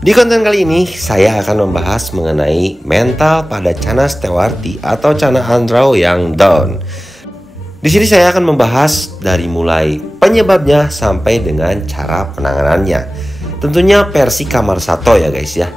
Di konten kali ini saya akan membahas mengenai mental pada Channa Stewarti atau Channa Andrao yang down. Di sini saya akan membahas dari mulai penyebabnya sampai dengan cara penanganannya. Tentunya versi kamar satu ya guys ya.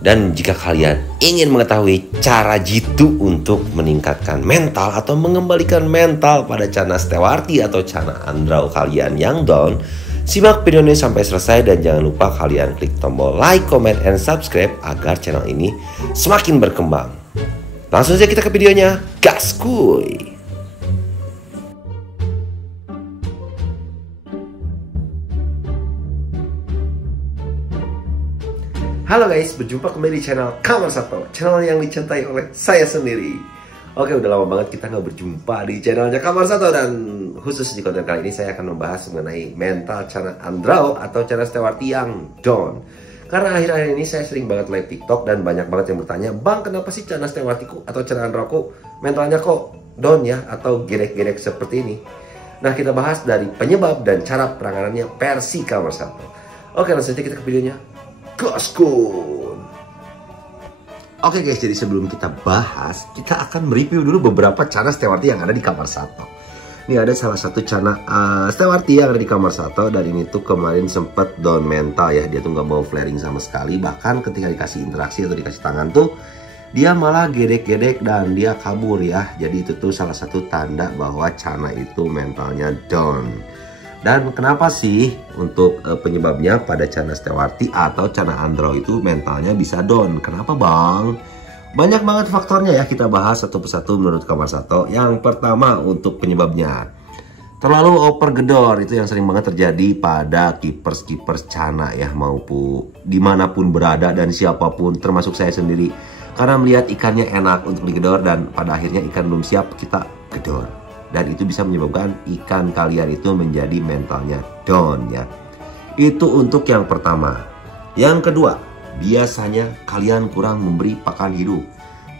Dan jika kalian ingin mengetahui cara jitu untuk meningkatkan mental atau mengembalikan mental pada Channa Stewarti atau Channa Andrao kalian yang down, simak video ini sampai selesai dan jangan lupa kalian klik tombol like, comment, and subscribe agar channel ini semakin berkembang. Langsung saja kita ke videonya, gas kuy! Halo guys, berjumpa kembali di channel Kamar Satu, channel yang dicintai oleh saya sendiri. Oke, udah lama banget kita nggak berjumpa di channelnya Kamar Satu, dan khusus di konten kali ini saya akan membahas mengenai mental Channa Andrao atau Channa Stewarti yang down. Karena akhir-akhir ini saya sering banget live TikTok dan banyak banget yang bertanya, "Bang, kenapa sih Channa Stewarti atau Channa Andrao mentalnya kok down ya atau gedek-gedek seperti ini?" Nah, kita bahas dari penyebab dan cara penanganannya versi Kamar Satu. Oke, langsung saja kita ke videonya. Goskun. Oke guys, jadi sebelum kita bahas, kita akan mereview dulu beberapa Channa Stewarti yang ada di kamar satu. Ini ada salah satu Channa Stewarti yang ada di kamar satu, dan ini tuh kemarin sempet down mental ya. Dia tuh nggak mau flaring sama sekali, bahkan ketika dikasih interaksi atau dikasih tangan tuh dia malah gedek-gedek dan dia kabur ya. Jadi itu tuh salah satu tanda bahwa Channa itu mentalnya down. Dan kenapa sih untuk penyebabnya pada Channa Stewarti atau Channa Andrao itu mentalnya bisa down? Kenapa bang? Banyak banget faktornya ya, kita bahas satu persatu menurut kamar satu. Yang pertama untuk penyebabnya, terlalu overgedor. Itu yang sering banget terjadi pada keepers Channa ya, maupun dimanapun berada dan siapapun termasuk saya sendiri. Karena melihat ikannya enak untuk digedor dan pada akhirnya ikan belum siap kita gedor. Dan itu bisa menyebabkan ikan kalian itu menjadi mentalnya down ya. Itu untuk yang pertama. Yang kedua, biasanya kalian kurang memberi pakan hidup.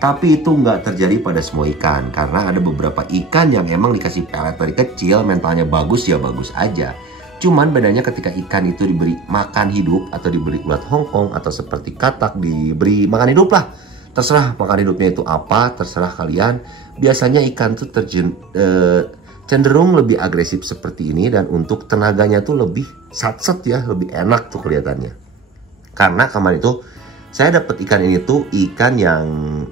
Tapi itu nggak terjadi pada semua ikan. Karena ada beberapa ikan yang emang dikasih pelet dari kecil, mentalnya bagus ya bagus aja. Cuman bedanya ketika ikan itu diberi makan hidup atau diberi ulat Hongkong atau seperti katak diberi makan hidup lah. Terserah makan hidupnya itu apa, terserah kalian. Biasanya ikan tuh cenderung lebih agresif seperti ini, dan untuk tenaganya tuh lebih satset ya, lebih enak tuh kelihatannya. Karena kemarin itu saya dapat ikan ini tuh ikan yang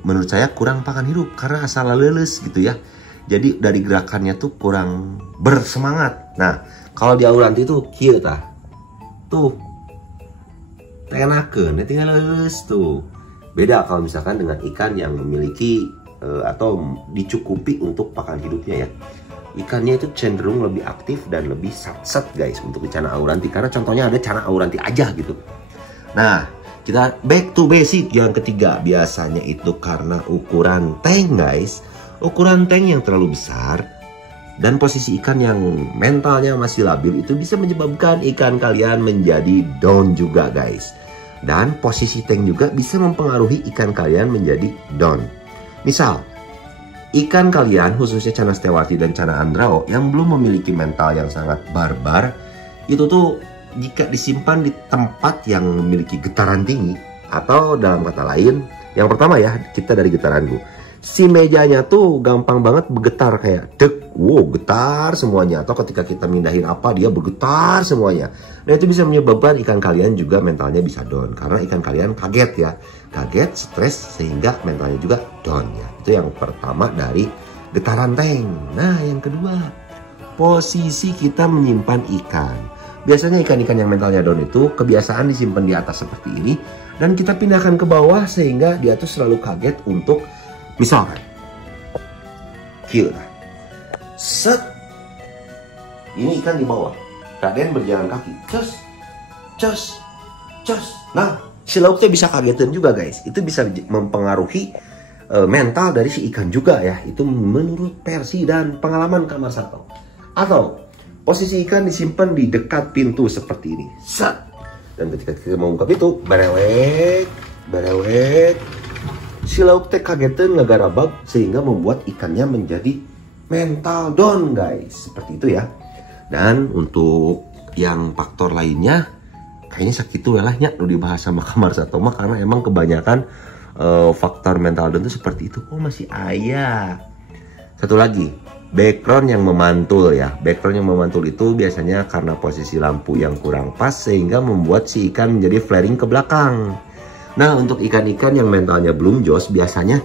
menurut saya kurang pakan hidup karena asal leles gitu ya. Jadi dari gerakannya tuh kurang bersemangat. Nah, kalau di auranti tuh kieu tah. Tuh. Tenakeun, tinggal leles tuh. Beda kalau misalkan dengan ikan yang memiliki atau dicukupi untuk pakan hidupnya ya. Ikannya itu cenderung lebih aktif dan lebih satset guys untuk di Channa auranti. Karena contohnya ada Channa auranti aja gitu. Nah, kita back to basic yang ketiga. Biasanya itu karena ukuran tank guys. Ukuran tank yang terlalu besar dan posisi ikan yang mentalnya masih labil itu bisa menyebabkan ikan kalian menjadi down juga guys. Dan posisi tank juga bisa mempengaruhi ikan kalian menjadi down. Misal, ikan kalian khususnya Channa Stewarti dan Channa Andrao yang belum memiliki mental yang sangat barbar, itu tuh jika disimpan di tempat yang memiliki getaran tinggi, atau dalam kata lain, yang pertama ya, kita dari getaranku. Si mejanya tuh gampang banget bergetar kayak dek, wow getar semuanya. Atau ketika kita mindahin apa dia bergetar semuanya. Nah itu bisa menyebabkan ikan kalian juga mentalnya bisa down. Karena ikan kalian kaget ya. Kaget, stres sehingga mentalnya juga down ya. Itu yang pertama dari getaran tank. Nah yang kedua, posisi kita menyimpan ikan. Biasanya ikan-ikan yang mentalnya down itu kebiasaan disimpan di atas seperti ini. Dan kita pindahkan ke bawah sehingga dia tuh selalu kaget untuk misalkan, kira, set, ini ikan di bawah, Raden berjalan kaki, cus, cus, cus. Nah, si lauknya bisa kagetin juga guys. Itu bisa mempengaruhi mental dari si ikan juga ya. Itu menurut versi dan pengalaman kamar satu. Atau posisi ikan disimpan di dekat pintu seperti ini, set. Dan ketika kita mau buka pintu, berewek, berewek. Si lauk teh kagetan ngagarabab sehingga membuat ikannya menjadi mental down guys. Seperti itu ya. Dan untuk yang faktor lainnya, kayaknya sakit tuh lah nya lu dibahas sama Kamar Sato mah, karena emang kebanyakan faktor mental down itu seperti itu. Oh masih ayah. Satu lagi, background yang memantul ya. Background yang memantul itu biasanya karena posisi lampu yang kurang pas sehingga membuat si ikan menjadi flaring ke belakang. Nah untuk ikan-ikan yang mentalnya belum jos biasanya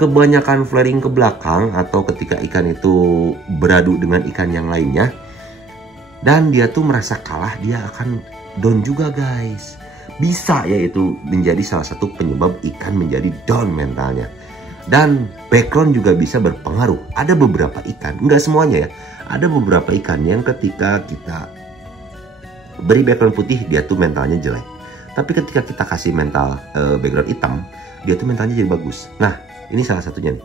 kebanyakan flaring ke belakang atau ketika ikan itu beradu dengan ikan yang lainnya dan dia tuh merasa kalah, dia akan down juga guys. Bisa ya itu menjadi salah satu penyebab ikan menjadi down mentalnya. Dan background juga bisa berpengaruh. Ada beberapa ikan, enggak semuanya ya, ada beberapa ikan yang ketika kita beri background putih dia tuh mentalnya jelek. Tapi ketika kita kasih mental background hitam, dia tuh mentalnya jadi bagus. Nah ini salah satunya nih.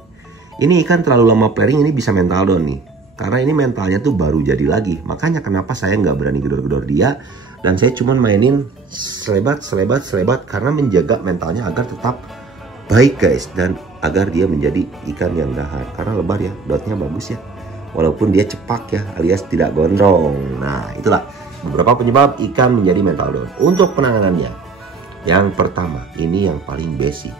Ini ikan terlalu lama flaring, ini bisa mental down nih. Karena ini mentalnya tuh baru jadi lagi. Makanya kenapa saya nggak berani gedor-gedor dia. Dan saya cuma mainin selebat karena menjaga mentalnya agar tetap baik guys. Dan agar dia menjadi ikan yang dahar. Karena lebar ya, dotnya bagus ya. Walaupun dia cepak ya, alias tidak gondrong. Nah itulah beberapa penyebab ikan menjadi mental down. Untuk penanganannya, yang pertama, ini yang paling basic.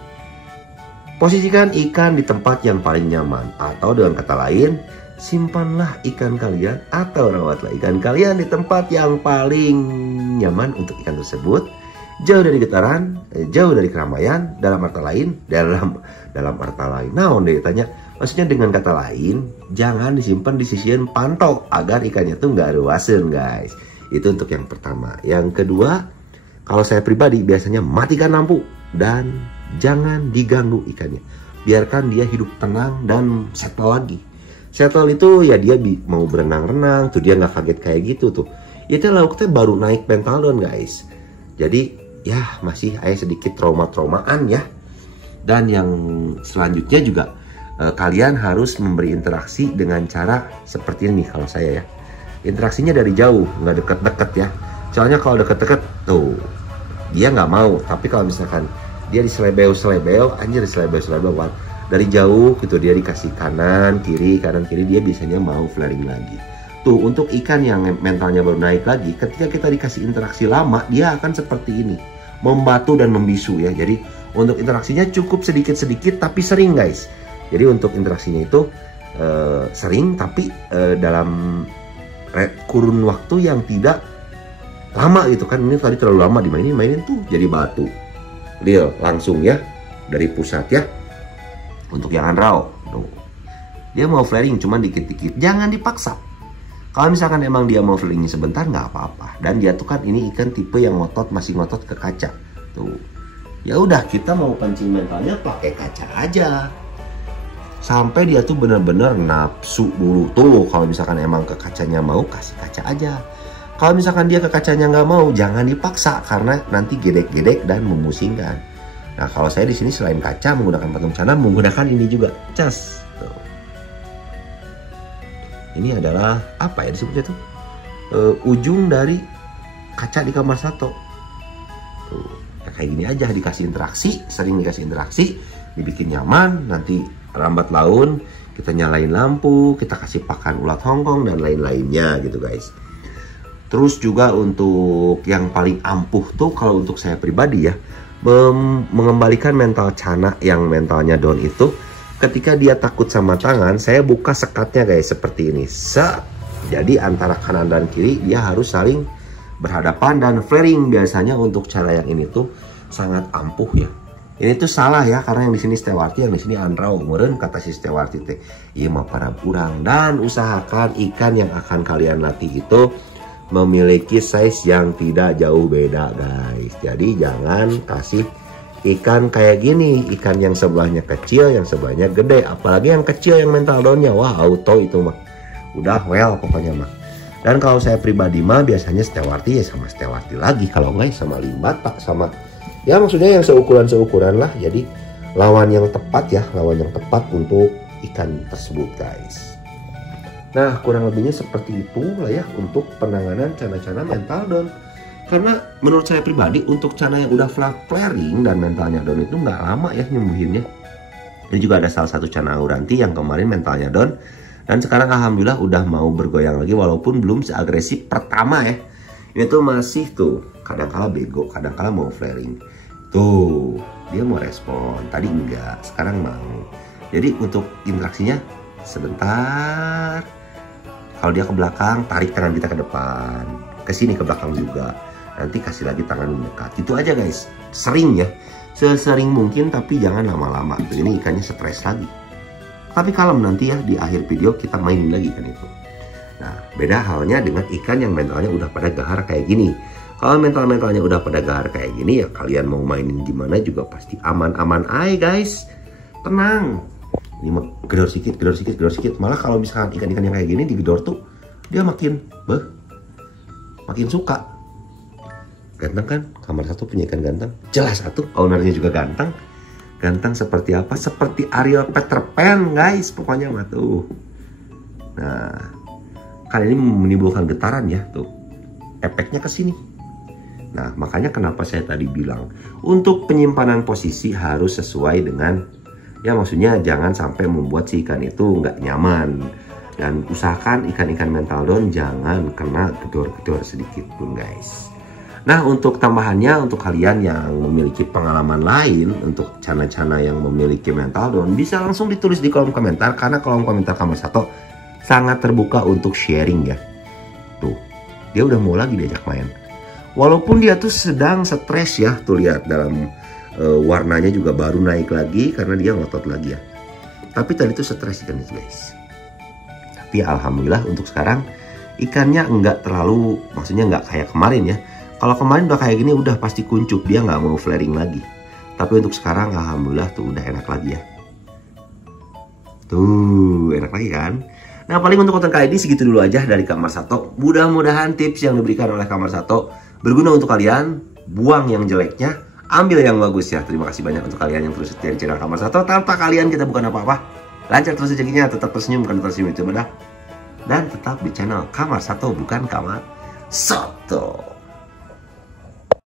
Posisikan ikan di tempat yang paling nyaman, atau dengan kata lain, simpanlah ikan kalian atau rawatlah ikan kalian di tempat yang paling nyaman untuk ikan tersebut, jauh dari getaran, jauh dari keramaian. Dalam arti lain, dalam arti lain. Nah, dia tanya, maksudnya dengan kata lain, jangan disimpan di sisian pantau agar ikannya tuh nggak ruasin guys. Itu untuk yang pertama. Yang kedua, kalau saya pribadi biasanya matikan lampu dan jangan diganggu ikannya. Biarkan dia hidup tenang dan settle lagi. Settle itu ya dia mau berenang-renang tuh, dia nggak kaget kayak gitu tuh. Itu lauknya baru naik mental down guys. Jadi ya masih ada sedikit trauma-traumaan ya. Dan yang selanjutnya juga kalian harus memberi interaksi dengan cara seperti ini kalau saya ya. Interaksinya dari jauh, nggak deket-deket ya. Soalnya kalau deket-deket tuh dia nggak mau. Tapi kalau misalkan dia diselebeo, anjir diselebeo kan. Dari jauh gitu dia dikasih kanan kiri dia biasanya mau flaring lagi. Tuh untuk ikan yang mentalnya baru naik lagi, ketika kita dikasih interaksi lama dia akan seperti ini, membatu dan membisu ya. Jadi untuk interaksinya cukup sedikit tapi sering guys. Jadi untuk interaksinya itu sering tapi dalam kurun waktu yang tidak lama gitu kan. Ini tadi terlalu lama dimainin tuh jadi batu. Real langsung ya dari pusat ya. Untuk yang raw tuh, dia mau flaring cuman dikit-dikit, jangan dipaksa. Kalau misalkan emang dia mau flaringnya sebentar nggak apa-apa. Dan dia tuh kan ini ikan tipe yang masih ngotot ke kaca tuh. Ya udah kita mau pancing mentalnya pakai kaca aja sampai dia tuh bener-bener nafsu dulu tuh. Kalau misalkan emang ke kacanya mau, kasih kaca aja. Kalau misalkan dia ke kacanya nggak mau, jangan dipaksa karena nanti gedek-gedek dan memusingkan. Nah kalau saya di sini selain kaca menggunakan patung canam, menggunakan ini juga cas. Tuh. Ini adalah apa ya disebutnya tuh? Ujung dari kaca di Kamar Sato. Tuh. Ya, kayak gini aja dikasih interaksi, sering dikasih interaksi, dibikin nyaman. Nanti lambat laun kita nyalain lampu, kita kasih pakan ulat Hongkong dan lain-lainnya gitu guys. Terus juga untuk yang paling ampuh tuh kalau untuk saya pribadi ya, mengembalikan mental cana yang mentalnya down itu, ketika dia takut sama tangan, saya buka sekatnya guys seperti ini. Jadi antara kanan dan kiri dia harus saling berhadapan dan flaring. Biasanya untuk cara yang ini tuh sangat ampuh ya. Ini tuh salah ya, karena yang di sini Stewarti, yang di sini Andrau. Meureun kata si Stewarti teh, ieu mah para kurang. Dan usahakan ikan yang akan kalian latih itu memiliki size yang tidak jauh beda guys. Jadi jangan kasih ikan kayak gini, ikan yang sebelahnya kecil, yang sebelahnya gede. Apalagi yang kecil yang mental downnya, wah auto itu mah udah well pokoknya mah. Dan kalau saya pribadi mah biasanya Stewarti ya sama Stewarti lagi, kalau enggak sama Limbata, sama ya maksudnya yang seukuran lah. Jadi lawan yang tepat ya, lawan yang tepat untuk ikan tersebut guys. Nah kurang lebihnya seperti itu lah ya untuk penanganan cana-cana mental down. Karena menurut saya pribadi untuk cana yang udah flaring dan mentalnya down itu nggak lama ya nyembuhinnya. Ini juga ada salah satu cana Auranti yang kemarin mentalnya down dan sekarang alhamdulillah udah mau bergoyang lagi walaupun belum seagresif pertama ya. Ini tuh masih tuh, kadang-kala bego, kadang-kala mau flaring. Tuh, dia mau respon. Tadi enggak, sekarang mau. Jadi untuk interaksinya sebentar. Kalau dia ke belakang, tarik tangan kita ke depan. Ke sini ke belakang juga. Nanti kasih lagi tangan mendekat. Itu aja guys. Sering ya. Sesering mungkin tapi jangan lama-lama. Ini ikannya stres lagi. Tapi kalem nanti ya, di akhir video kita mainin lagi kan itu. Nah, beda halnya dengan ikan yang mentalnya udah pada gahar kayak gini. Kalau mentalnya udah pada gahar kayak gini ya kalian mau mainin gimana juga pasti aman-aman aja guys. Tenang. Ini gedor sedikit, gedor sedikit, gedor sedikit. Malah kalau misalkan ikan-ikan yang kayak gini digedor tuh dia makin suka. Ganteng kan? Kamar satu punya ikan ganteng. Jelas satu, ownernya juga ganteng. Ganteng seperti apa? Seperti Ariel Peter Pan guys. Pokoknya mah tuh. Nah, kan ini menimbulkan getaran ya tuh, efeknya ke sini. Nah makanya kenapa saya tadi bilang untuk penyimpanan posisi harus sesuai dengan, ya maksudnya jangan sampai membuat si ikan itu nggak nyaman, dan usahakan ikan-ikan mental down jangan kena gedor-gedor sedikit pun guys. Nah untuk tambahannya, untuk kalian yang memiliki pengalaman lain untuk channel-channel yang memiliki mental down bisa langsung ditulis di kolom komentar, karena kolom komentar Kamar Sato sangat terbuka untuk sharing ya. Tuh, dia udah mau lagi diajak main. Walaupun dia tuh sedang stres ya. Tuh lihat dalam warnanya juga baru naik lagi karena dia ngotot lagi ya. Tapi tadi tuh stres ikan itu guys. Tapi alhamdulillah untuk sekarang ikannya enggak terlalu, maksudnya enggak kayak kemarin ya. Kalau kemarin udah kayak gini udah pasti kuncup, dia nggak mau flaring lagi. Tapi untuk sekarang alhamdulillah tuh udah enak lagi ya. Tuh, enak lagi kan? Nah paling untuk konten kali ini segitu dulu aja dari Kamar Sato. Mudah-mudahan tips yang diberikan oleh Kamar Sato berguna untuk kalian. Buang yang jeleknya, ambil yang bagus ya. Terima kasih banyak untuk kalian yang terus setia di channel Kamar Sato. Tanpa kalian kita bukan apa-apa. Lancar terus rezekinya, tetap tersenyum bukan tersenyum itu benar. Dan tetap di channel Kamar Sato bukan Kamar Sato.